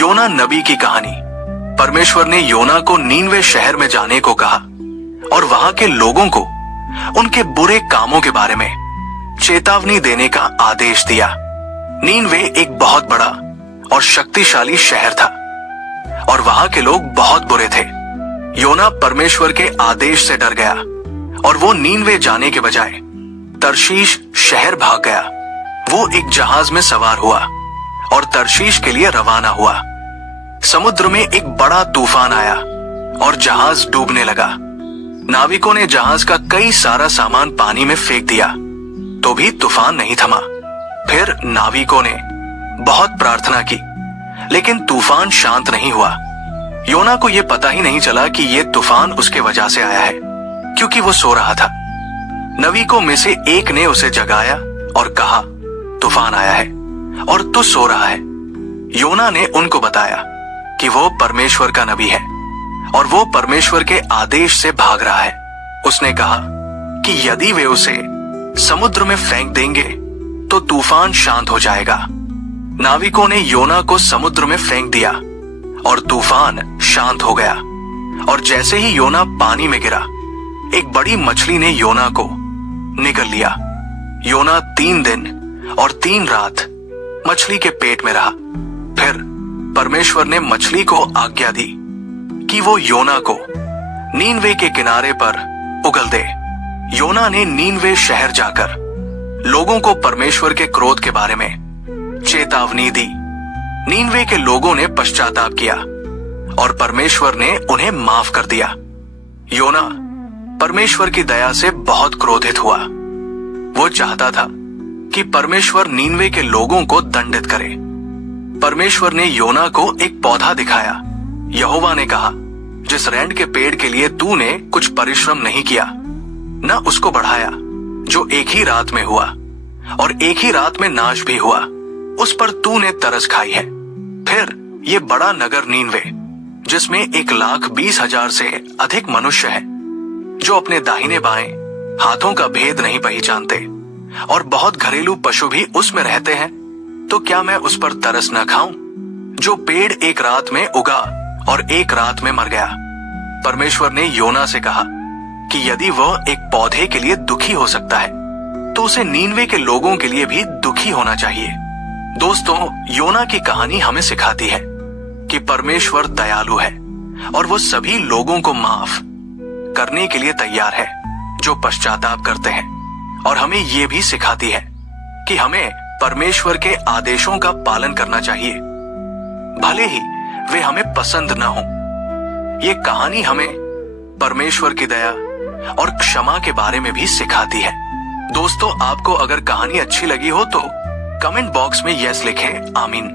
योना नबी की कहानी। परमेश्वर ने योना को नीनवे शहर में जाने को कहा और वहां के लोगों को उनके बुरे कामों के बारे में चेतावनी देने का आदेश दिया। नीनवे एक बहुत बड़ा और शक्तिशाली शहर था और वहां के लोग बहुत बुरे थे। योना परमेश्वर के आदेश से डर गया और वो नीनवे जाने के बजाय तरशीश शहर भाग गया। वो एक जहाज में सवार हुआ और तरशीश के लिए रवाना हुआ। समुद्र में एक बड़ा तूफान आया और जहाज डूबने लगा। नाविकों ने जहाज का कई सारा सामान पानी में फेंक दिया तो भी तूफान नहीं थमा। फिर नाविकों ने बहुत प्रार्थना की लेकिन तूफान शांत नहीं हुआ। योना को यह पता ही नहीं चला कि यह तूफान उसके वजह से आया है, क्योंकि वो सो रहा था। नाविकों में से एक ने उसे जगाया और कहा, तूफान आया है और तू सो रहा है। योना ने उनको बताया कि वो परमेश्वर का नबी है और वो परमेश्वर के आदेश से भाग रहा है। उसने कहा कि यदि वे उसे समुद्र में फेंक देंगे तो तूफान शांत हो जाएगा। नाविकों ने योना को समुद्र में फेंक दिया और तूफान शांत हो गया। और जैसे ही योना पानी में गिरा, एक बड़ी मछली ने योना को निगल लिया। योना 3 दिन और 3 रात मछली के पेट में रहा। फिर परमेश्वर ने मछली को आज्ञा दी कि वो योना को नीनवे के किनारे पर उगल दे। योना ने नीनवे शहर जाकर लोगों को परमेश्वर के क्रोध के बारे में चेतावनी दी। नीनवे के लोगों ने पश्चाताप किया और परमेश्वर ने उन्हें माफ कर दिया। योना परमेश्वर की दया से बहुत क्रोधित हुआ। वो चाहता था कि परमेश्वर नीनवे के लोगों को दंडित करे। परमेश्वर ने योना को एक पौधा दिखाया। यहोवा ने कहा, जिस रैंड के पेड़ के लिए तूने कुछ परिश्रम नहीं किया, न उसको बढ़ाया, जो एक ही रात में हुआ और एक ही रात में नाश भी हुआ, उस पर तूने तरस खाई है। फिर ये बड़ा नगर नीनवे, जिसमें 1,20,000 से अधिक मनुष्य हैं, जो अपने दाहिने बाएं हाथों का भेद नहीं पहचानते और बहुत घरेलू पशु भी उसमें रहते हैं, तो क्या मैं उस पर तरस न खाऊं, जो पेड़ एक रात में उगा और एक रात में मर गया। परमेश्वर ने योना से कहा कि यदि वह एक पौधे के लिए दुखी हो सकता है तो उसे नीनवे के लोगों के लिए भी दुखी होना चाहिए। दोस्तों, योना की कहानी हमें सिखाती है कि परमेश्वर दयालु है और वो सभी लोगों को माफ करने के लिए तैयार है जो पश्चाताप करते हैं। और हमें ये भी सिखाती है कि हमें परमेश्वर के आदेशों का पालन करना चाहिए, भले ही वे हमें पसंद न हो। ये कहानी हमें परमेश्वर की दया और क्षमा के बारे में भी सिखाती है। दोस्तों, आपको अगर कहानी अच्छी लगी हो तो कमेंट बॉक्स में यस लिखें, आमीन।